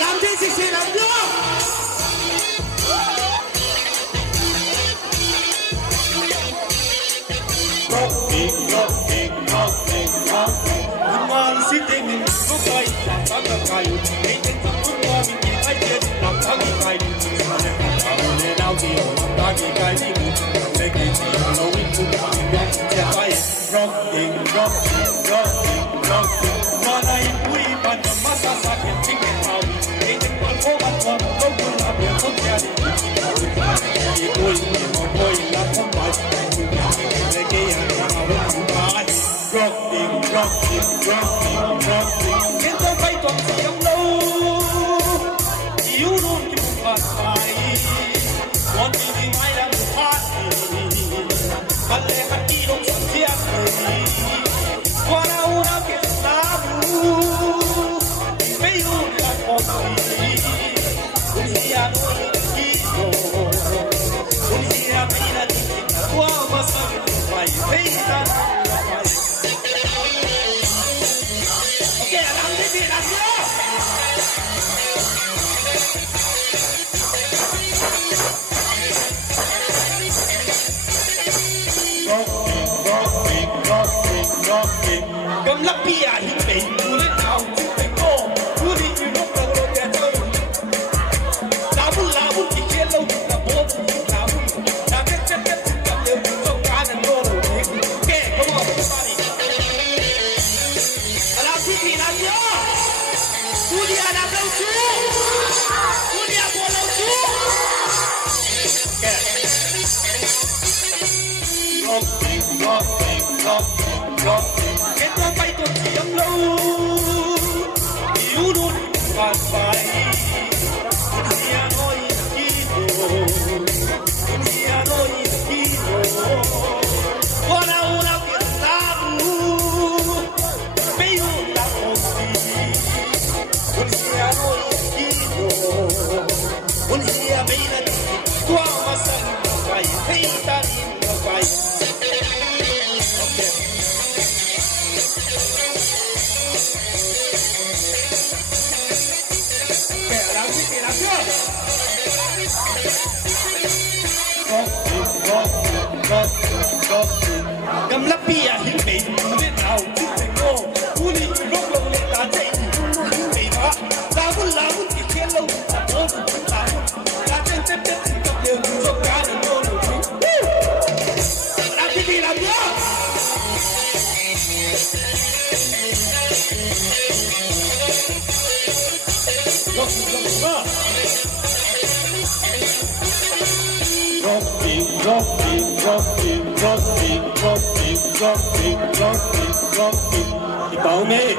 làm thế gì làm chưa? Ngon sitting in the way, I'm a guy who ain't in the good morning. I get it, I'm a guy who is now the old guy who make it no into the rocking. When I weep and the masses I can think it out. Ain't it one for one, no good, I'm a good daddy. You're going in my boy, not so much. Rocking. Get the fight on the young low. You don't give a fight. One thing I am the party. I let a kid on some theatre. What I want to get love. Pay you that for me. We are going to keep on. We are made a thing. What was I? Pay that. Cầm lắc bia hiện tình cú lên nào thành cô cú đi như lúc đầu đôi kẻ thơ lá bún chỉ kia lâu là bố lá bún là biết cầm liều trong cá đàn đô đầu kẻ có một làm gì thì làm nhớ cú đi làm lâu chú cú đi bộ lâu chú kẻ cái con bay tuột chỉ âm lâu yếu đuối và phải nhà nói chi đồ qua đâu nào biển ta bây giờ đã ổn gì nhà nói chi đồ nhà bây giờ qua mà sân phải thấy ta đi mà phải cầm lắc bia hiện tình bên nào chút thành cô cú đi lúc lâu lên đá chạy thì đó lá bún thì kia lâu bố lá trên tiếp tập đều cho cá để cô nổi làm cái gì làm nữa Rocking. Bảo mê.